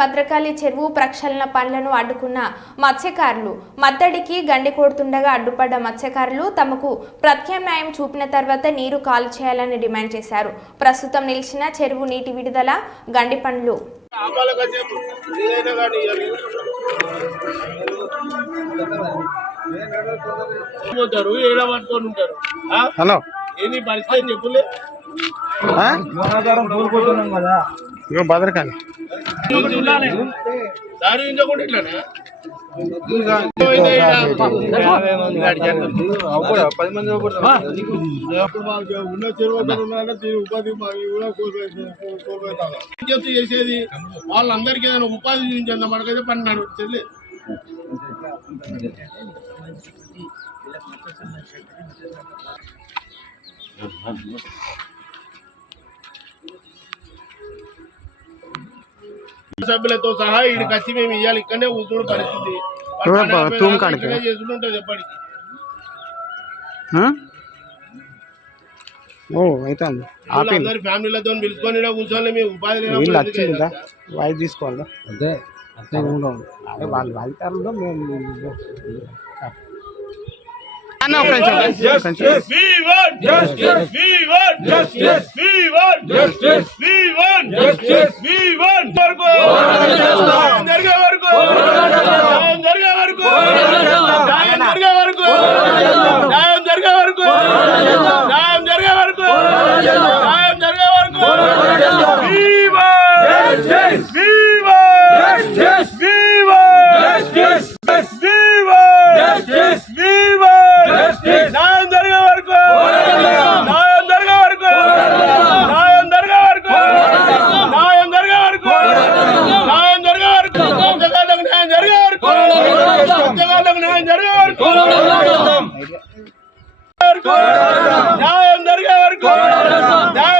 భద్రకాళి చెరువు ప్రక్షాళన పనులను అడ్డుకున్న మత్స్యకారులు మత్తడికి గండి కొడుతుండగా అడ్డుపడ్డ మత్స్యకారులు తమకు ప్రత్యామ్నాయం చూపిన తర్వాత నీరు కాలు చేయాలని డిమాండ్ చేశారు. ప్రస్తుతం నిలిచిన చెరువు నీటి విడుదల గండి పనులు? హలో. ఏంది పరిస్థితి? చెప్పులే భద్రకాళి. పది మంది ఉన్న చెరువు ఉపాధి చేసేది వాళ్ళందరికీ ఏదైనా ఉపాధి చూపించేంత మనకైతే పని నడుస్తుంది Thank you. సభ్యులతో సహా ఇక్కడికి వచ్చి మేము ఇవ్వాలి ఇక్కడనే కూర్చున్న పరిస్థితి వాళ్ళు నువ్వే పని బా- ఆపేదాకా తూము కాడికి. ఇక్కడే చేసుకుంటుంటది ఎప్పటికీ ఆ? ఓ అయితే ఆపింది అందరి ఫ్యామిలీలతో పిలుచుకొని ఈడ కూర్చొని మేము ఉపాధి లేనప్పుడు వీళ్ళు ఎందుకు వచ్చిందా చేయాలి? వాయి తీసుకోవాలా అదే నేను ఉండను. అదే వాళ్ళ అధికారులు మేము అన్న ఒక నిమిషం, ఒక నిమిషం. We want justice. We want justice. We want justice. We want Lord, జరిగే వరకు వరకు న్యాయం జరిగే వరకు న్యాయం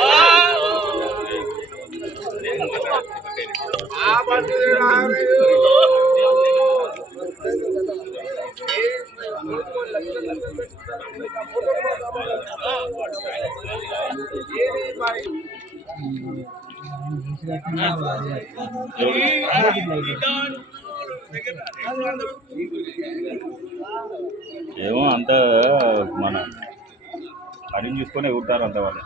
ఆ ఏమో అంత మన కడిని చూసుకొని ఉంటారు అంత వాళ్ళు.